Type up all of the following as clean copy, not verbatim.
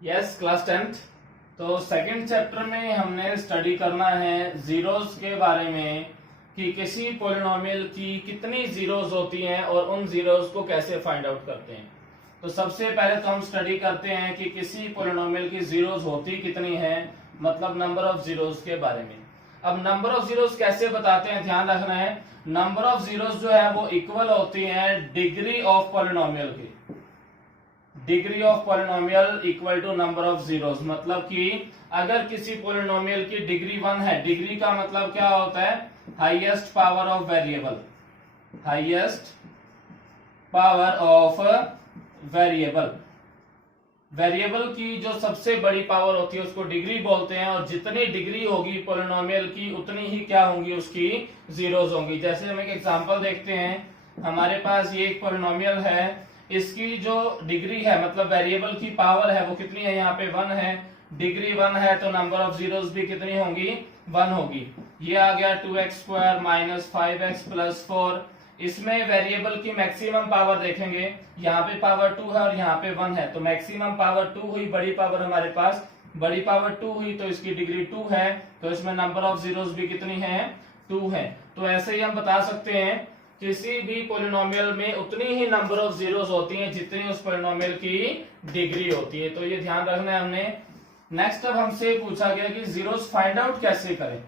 Yes class 10th। तो second chapter में हमने स्टडी करना है जीरोस के बारे में कि किसी पॉलिनोमियल की कितनी जीरोस होती हैं और उन जीरोस को कैसे फाइंड आउट करते हैं। तो सबसे पहले तो हम स्टडी करते हैं कि किसी पॉलिनोमियल की जीरोस होती कितनी है, मतलब नंबर ऑफ जीरोस के बारे में। अब नंबर ऑफ जीरोस कैसे बताते हैं, ध्यान रखना है। नंबर ऑफ जीरोस जो है वो इक्वल होती है डिग्री ऑफ पॉलिनोमियल की। Degree of polynomial equal to number of zeros, मतलब कि अगर किसी पॉलिनोमियल की डिग्री 1 है, डिग्री का मतलब क्या होता है, highest power of variable. Highest power of variable, variable की जो सबसे बड़ी पावर होती है उसको डिग्री बोलते हैं। और जितनी डिग्री होगी पॉलिनोमियल की उतनी ही क्या होंगी, उसकी जीरोस होंगी। जैसे हम एक एग्जांपल देखते हैं, हमारे पास ये एक पॉलिनोमियल है, इसकी जो डिग्री है मतलब वेरिएबल की पावर है वो कितनी है, यहाँ पे 1 है। डिग्री 1 है तो नंबर ऑफ जीरोस भी कितनी होंगी, 1 होगी। ये आ गया 2x² माइनस 5x प्लस 4। इसमें वेरिएबल की मैक्सिमम पावर देखेंगे, यहाँ पे पावर 2 है और यहाँ पे 1 है, तो मैक्सिमम पावर 2 हुई, बड़ी पावर हमारे पास, बड़ी पावर 2 हुई तो इसकी डिग्री 2 है, तो इसमें नंबर ऑफ जीरोस भी कितनी है, 2 है। तो ऐसे ही हम बता सकते हैं किसी भी पॉलिनोमियल में उतनी ही नंबर ऑफ जीरोस होती हैं जितनी उस पॉलिनोमियल की डिग्री होती है। तो ये ध्यान रखना है हमने। नेक्स्ट अब हमसे पूछा गया कि जीरोस फाइंड आउट कैसे करें।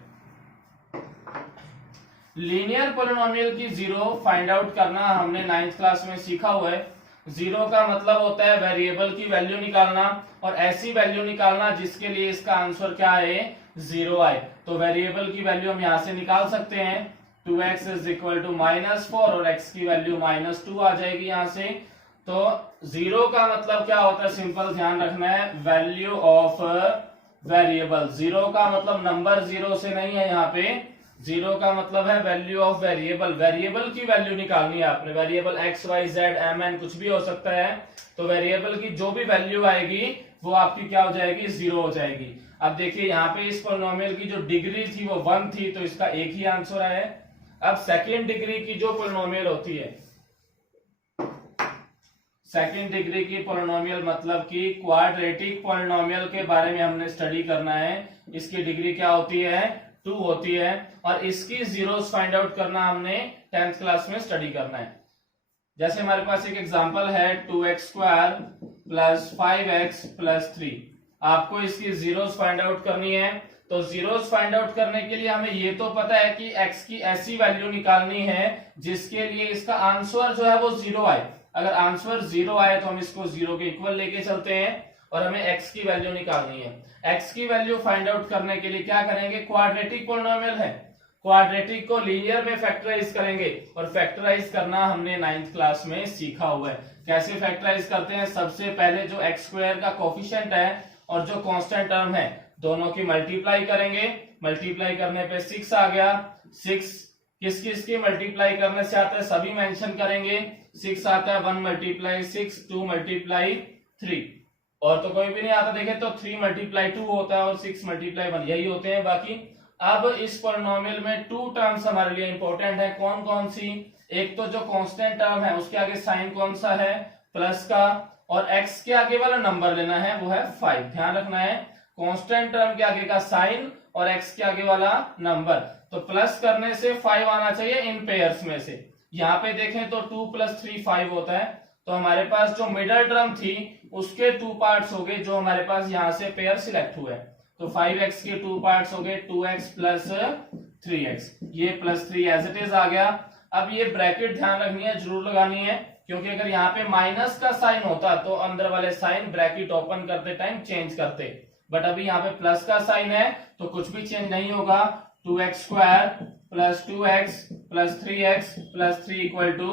लीनियर पॉलिनोमियल की जीरो फाइंड आउट करना हमने 9th क्लास में सीखा हुआ है। जीरो का मतलब होता है वेरिएबल की वैल्यू निकालना और ऐसी वैल्यू निकालना जिसके लिए इसका आंसर क्या आए, जीरो आए। तो वेरिएबल की वैल्यू हम यहां से निकाल सकते हैं, 2x इज इक्वल टू -4 और x की वैल्यू -2 आ जाएगी यहां से। तो जीरो का मतलब क्या होता है, सिंपल ध्यान रखना है, वैल्यू ऑफ वेरिएबल। जीरो का मतलब नंबर जीरो से नहीं है, यहाँ पे जीरो का मतलब है वैल्यू ऑफ वेरिएबल। वेरिएबल की वैल्यू निकालनी है आपने, variable x y z m n कुछ भी हो सकता है। तो वेरिएबल की जो भी वैल्यू आएगी वो आपकी क्या हो जाएगी, जीरो हो जाएगी। अब देखिए यहाँ पे इस पॉलिनोमियल की जो डिग्री थी वो 1 थी, तो इसका एक ही आंसर है। अब सेकेंड डिग्री की जो पॉलिनोमियल होती है, सेकेंड डिग्री की पॉलिनोमियल मतलब कि क्वाड्रेटिक पॉलिनोमियल के बारे में हमने स्टडी करना है। इसकी डिग्री क्या होती है, 2 होती है और इसकी जीरोस फाइंड आउट करना हमने 10th क्लास में स्टडी करना है। जैसे हमारे पास एक एग्जांपल है 2x² प्लस 5x प्लस 3। आपको इसकी जीरोस फाइंड आउट करनी है। तो जीरोस फाइंड आउट करने के लिए हमें ये तो पता है कि x की ऐसी वैल्यू निकालनी है जिसके लिए इसका आंसर जो है वो जीरो आए। अगर आंसर जीरो आए तो हम इसको जीरो के इक्वल लेके चलते हैं और हमें x की वैल्यू निकालनी है। x की वैल्यू फाइंड आउट करने के लिए क्या करेंगे, क्वाड्रेटिक पॉलिनोमियल है, क्वाड्रेटिक को लीनियर में फैक्टराइज करेंगे। और फैक्टराइज करना हमने 9th क्लास में सीखा हुआ है। कैसे फैक्टराइज करते हैं, सबसे पहले जो x² का कोफिशिएंट है और जो कांस्टेंट टर्म है दोनों की मल्टीप्लाई करेंगे। मल्टीप्लाई करने पे 6 आ गया। 6 किस किस की मल्टीप्लाई करने से आता है, सभी मेंशन करेंगे। 6 आता है 1 मल्टीप्लाई 6, 2 मल्टीप्लाई 3, और तो कोई भी नहीं आता। देखें तो 3 मल्टीप्लाई 2 होता है और 6 मल्टीप्लाई 1, यही होते हैं बाकी। अब इस पॉलिनोमियल में 2 टर्म्स हमारे लिए इंपॉर्टेंट है। कौन कौन सी, एक तो जो कांस्टेंट टर्म है उसके आगे साइन कौन सा है, प्लस का, और x के आगे वाला नंबर लेना है वो है 5। ध्यान रखना है, कांस्टेंट टर्म के आगे का साइन और x के आगे वाला नंबर। तो प्लस करने से 5 आना चाहिए इन पेयर्स में से। यहाँ पे देखें तो 2 + 3 5 होता है। तो हमारे पास जो मिडल टर्म थी उसके 2 पार्ट्स हो गए, जो हमारे पास यहाँ से पेयर सिलेक्ट हुए। तो 5x के 2 पार्ट्स हो गए, 2x प्लस 3x, ये +3 एज इट इज आ गया। अब ये ब्रैकेट ध्यान रखनी है, जरूर लगानी है, क्योंकि अगर यहाँ पे माइनस का साइन होता तो अंदर वाले साइन ब्रैकेट ओपन करते टाइम चेंज करते, बट अभी यहाँ पे प्लस का साइन है तो कुछ भी चेंज नहीं होगा। 2x² plus 2x plus 3x plus 3 equal to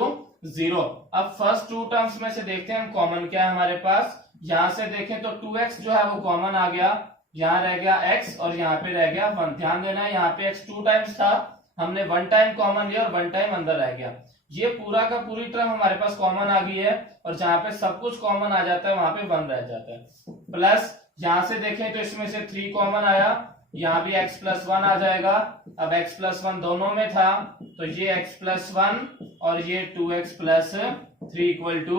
0। अब फर्स्ट 2 टर्म्स में से देखते हैं हम कॉमन क्या है हमारे पास। यहां से देखें तो 2x जो है वो कॉमन आ गया, यहाँ रह गया x और यहाँ पे रह गया 1। ध्यान देना है, यहाँ पे x 2 टाइम्स था, हमने 1 टाइम कॉमन लिया और 1 टाइम अंदर रह गया। ये पूरा का पूरी टर्म हमारे पास कॉमन आ गई है और जहां पे सब कुछ कॉमन आ जाता है वहां पे 1 रह जाता है। प्लस यहां से देखें तो इसमें से 3 कॉमन आया, यहाँ भी x + 1 आ जाएगा। अब x + 1 दोनों में था तो ये x + 1 और ये 2x + 3 इक्वल टू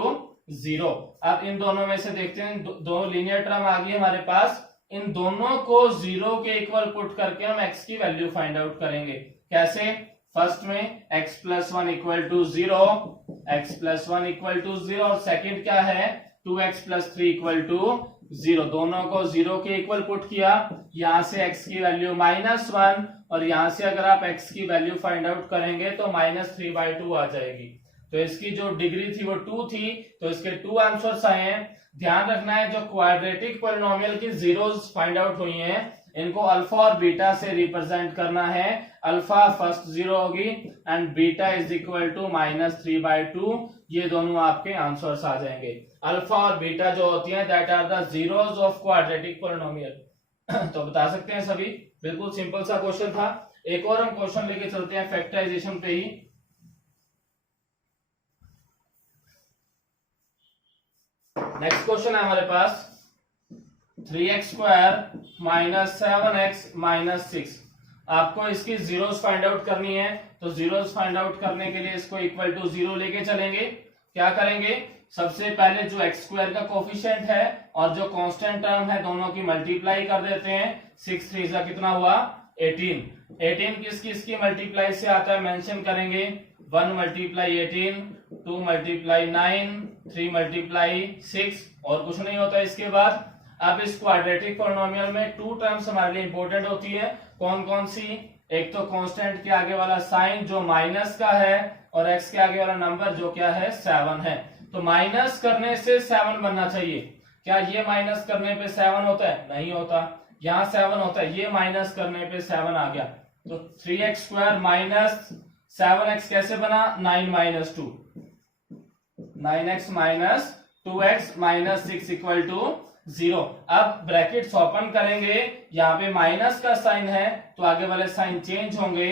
0। अब इन दोनों में से देखते हैं, दो लीनियर टर्म आ गई हमारे पास, इन दोनों को 0 के इक्वल पुट करके हम x की वैल्यू फाइंड आउट करेंगे। कैसे? फर्स्ट में x plus 1 equal to 0, x plus 1 equal to 0, और सेकेंड क्या है 2x प्लस 3 इक्वल टू 0। दोनों को 0 के इक्वल पुट किया, यहां से x की वैल्यू -1, और यहां से अगर आप x की वैल्यू फाइंड आउट करेंगे तो -3/2 आ जाएगी। तो इसकी जो डिग्री थी वो 2 थी, तो इसके 2 आंसर्स आए हैं। ध्यान रखना है जो क्वाड्रेटिक पॉलिनोमियल की जीरोस फाइंड आउट हुई हैं, इनको अल्फा और बीटा से रिप्रेजेंट करना है। अल्फा फर्स्ट 0 होगी and beta is equal to -3/2। ये दोनों आपके आंसर्स आ जाएंगे। अल्फा और बीटा जो होती हैं that are the zeros of quadratic polynomial. तो बता सकते हैं सभी, बिल्कुल सिंपल सा क्वेश्चन था। एक और हम क्वेश्चन लेके चलते हैं फैक्टराइजेशन पे ही। नेक्स्ट क्वेश्चन है हमारे पास 3x² - 7x - 6। आपको इसकी जीरोस फाइंड आउट करनी है, तो जीरोस फाइंड आउट करने के लिए इसको इक्वल टू 0 लेके चलेंगे। क्या करेंगे? सबसे पहले जो x² का कोफिशिएंट है और जो कांस्टेंट टर्म है दोनों की मल्टीप्लाई कर देते हैं। 6 3 का कितना हुआ 18। 18 किस किस की मल्टीप्लाई से आता है मेंशन करेंगे। 1 मल्टीप्लाई 18, 2 मल्टीप्लाई 9, 3 मल्टीप्लाई 6, और कुछ नहीं होता इसके बाद। अब इस क्वाड्रेटिक पॉलिनोमियल में 2 टर्म्स हमारे लिए इंपॉर्टेंट होती है। कौन कौन सी? एक तो कांस्टेंट के आगे वाला साइन जो माइनस का है, और x के आगे वाला नंबर जो क्या है 7 है। तो माइनस करने से 7 बनना चाहिए। क्या ये माइनस करने पे 7 होता है? नहीं होता। यहाँ 7 होता है, ये माइनस करने पे 7 आ गया। तो 3x² माइनस 7x कैसे बना? 9 - 2, 9x minus 2x minus 6 equal to 0। अब ब्रैकेट्स ओपन करेंगे, यहाँ पे माइनस का साइन है तो आगे वाले साइन चेंज होंगे।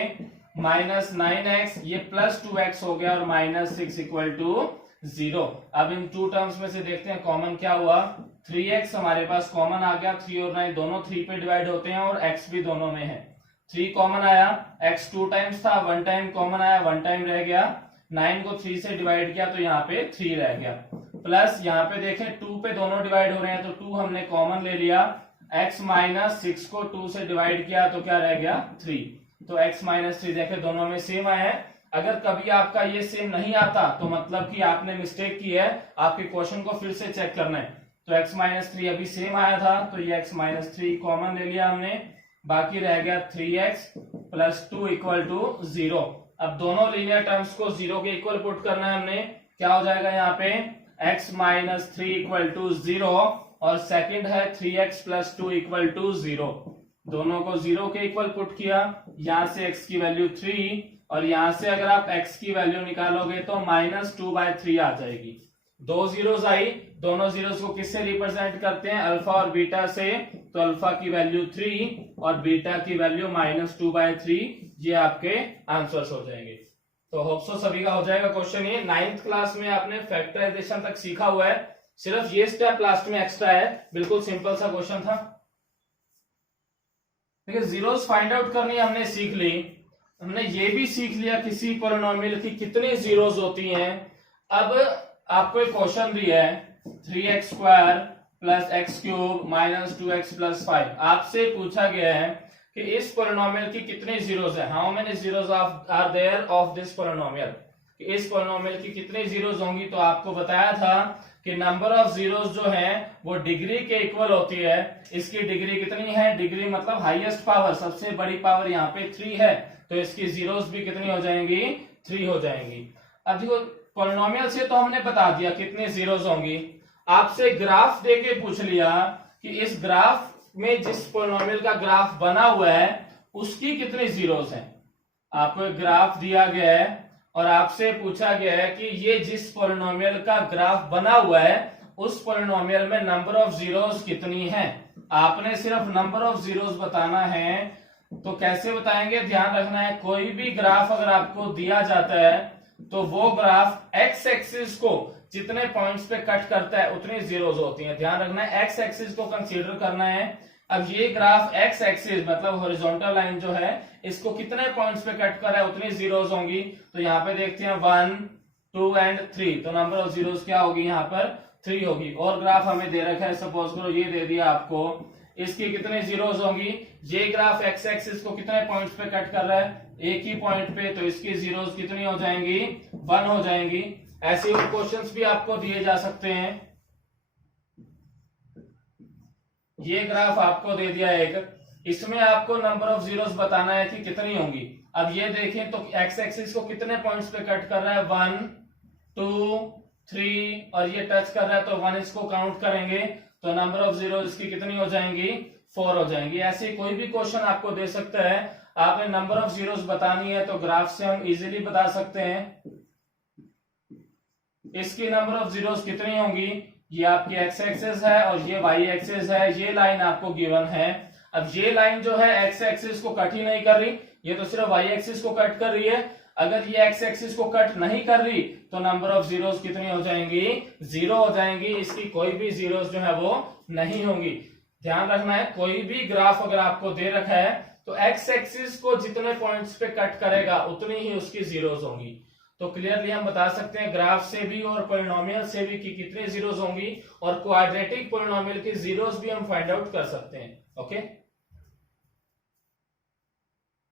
-9x ये +2x हो गया, और -6 इक्वल टू 0। अब इन 2 टर्म्स में से देखते हैं कॉमन क्या हुआ। 3x हमारे पास कॉमन आ गया, 3 और 9 दोनों 3 पे डिवाइड होते हैं, और x भी दोनों में है। 3 कॉमन आया, x 2 टाइम्स था, 1 टाइम कॉमन आया, 1 टाइम रह गया। 9 को 3 से डिवाइड किया तो यहाँ पे 3 रह गया। प्लस यहाँ पे देखें 2 पे दोनों डिवाइड हो रहे हैं, तो 2 हमने कॉमन ले लिया। x - 6 को 2 से डिवाइड किया तो क्या रह गया 3। तो x - 3 देखें दोनों में सेम आया है। अगर कभी आपका ये सेम नहीं आता तो मतलब कि आपने मिस्टेक की है, आपके क्वेश्चन को फिर से चेक करना है। तो x - 3 अभी सेम आया था, तो ये x - 3 कॉमन ले लिया हमने, बाकी रह गया 3x + 2 इक्वल टू 0। अब दोनों लीनियर टर्म्स को 0 के इक्वल पुट करना है हमने। क्या हो जाएगा यहाँ पे x - 3 इक्वल टू 0, और सेकंड है 3x + 2 इक्वल टू 0। दोनों को 0 के इक्वल पुट किया, यहां से x की वैल्यू 3, और यहां से अगर आप x की वैल्यू निकालोगे तो -2/3 आ जाएगी। 2 जीरोस आई, दोनों जीरोस को किससे रिप्रेजेंट करते हैं? अल्फा और बीटा से। तो अल्फा की वैल्यू 3 और बीटा की वैल्यू -2/3। ये आपके आंसर्स हो जाएंगे। तो होप सो सभी का हो जाएगा क्वेश्चन। ये 9th क्लास में आपने फैक्टराइजेशन तक सीखा हुआ है, सिर्फ ये स्टेप लास्ट में एक्स्ट्रा है। बिल्कुल सिंपल सा क्वेश्चन था। देखिए जीरोस फाइंड आउट करनी हमने सीख ली। हमने ये भी सीख लिया किसी पॉलिनोमियल की कितनी जीरोस होती हैं। अब आपको एक क्वेश्चन दिया है 3x² + x³ - 2x + 5। आपसे पूछा गया है कि इस पॉलिनोमियल की कितनी जीरोस है। How many zeros are there of this polynomial. इस पॉलिनोमियल की कितनी जीरोस होंगी, तो आपको बताया था कि नंबर ऑफ जीरोस जो है वो डिग्री के इक्वल होती है। इसकी डिग्री कितनी है? डिग्री मतलब हाईएस्ट पावर, सबसे बड़ी पावर यहाँ पे 3 है, तो इसकी जीरोस भी कितनी हो जाएंगी? 3 हो जाएंगी। अब देखो पॉलिनोमियल से तो हमने बता दिया कितनी जीरोस होंगी। आपसे ग्राफ देके पूछ लिया कि इस ग्राफ में जिस पॉलिनोमियल का ग्राफ बना हुआ है उसकी कितनी जीरोस हैं। आपको एक ग्राफ दिया गया है और आपसे पूछा गया है कि ये जिस पॉलिनोमियल का ग्राफ बना हुआ है उस पॉलिनोमियल में नंबर ऑफ जीरोस कितनी है। आपने सिर्फ नंबर ऑफ जीरोस बताना है। तो कैसे बताएंगे? ध्यान रखना है, कोई भी ग्राफ अगर आपको दिया जाता है तो वो ग्राफ एक्स एक्सिस को जितने पॉइंट्स पे कट करता है उतनी जीरोस होती हैं। ध्यान रखना है, एक्स एक्सिस को कंसीडर करना है। अब ये ग्राफ एक्स एक्सिस मतलब हॉरिजॉन्टल लाइन जो है इसको कितने पॉइंट्स पे कट कर रहा है उतनी जीरोस होंगी। तो यहाँ पे देखते हैं 1 2 एंड 3, तो नंबर ऑफ जीरोस क्या होगी यहाँ पर 3 होगी। और ग्राफ हमें दे रखा है, सपोज करो ये दे दिया आपको, इसकी कितने जीरोस होंगी, ये ग्राफ एक्स एक्सिस को कितने पॉइंट्स पे कट कर रहा है, एक ही पॉइंट पे, तो इसकी जीरोस कितनी हो जाएंगी, 1 हो जाएंगी। ऐसे और क्वेश्चंस भी आपको दिए जा सकते हैं। ये ग्राफ आपको दे दिया एक, इसमें आपको नंबर ऑफ जीरोस बताना है कि कितनी होंगी। अब ये देखें तो एक्स एक्सिस को कितने पॉइंट्स पे कट कर रहा है, 1 2 3, और ये टच कर रहा है तो 1 इसको काउंट करेंगे तो नंबर ऑफ जीरो इसकी कितनी हो जाएंगी, 4 हो जाएंगी। ऐसे कोई भी क्वेश्चन आपको दे सकता है, आपने नंबर ऑफ जीरोस बतानी है तो ग्राफ से हम इजीली बता सकते हैं इसकी नंबर ऑफ जीरोस कितनी होंगी। ये आपकी एक्स एक्सिस है और ये वाई एक्सिस है, ये लाइन आपको गिवन है। अब ये लाइन जो है एक्स एक्सिस को कट ही नहीं कर रही, ये तो सिर्फ वाई एक्सिस को कट कर रही है। अगर ये एक्स एक्सिस को कट नहीं कर रही तो नंबर ऑफ जीरोस कितनी हो जाएंगी, 0 हो जाएंगी। इसकी कोई भी जीरोस जो है वो नहीं होंगी। ध्यान रखना है, कोई भी ग्राफ अगर आपको दे रखा है तो एक्स एक्सिस को जितने पॉइंट्स पे कट करेगा उतनी ही उसकी जीरोस होंगी। तो क्लियरली हम बता सकते हैं ग्राफ से भी और पॉलिनोमियल से भी कि कितने जीरोस होंगी, और क्वाड्रेटिक पॉलिनोमियल की जीरोस भी हम फाइंड आउट कर सकते हैं। ओके।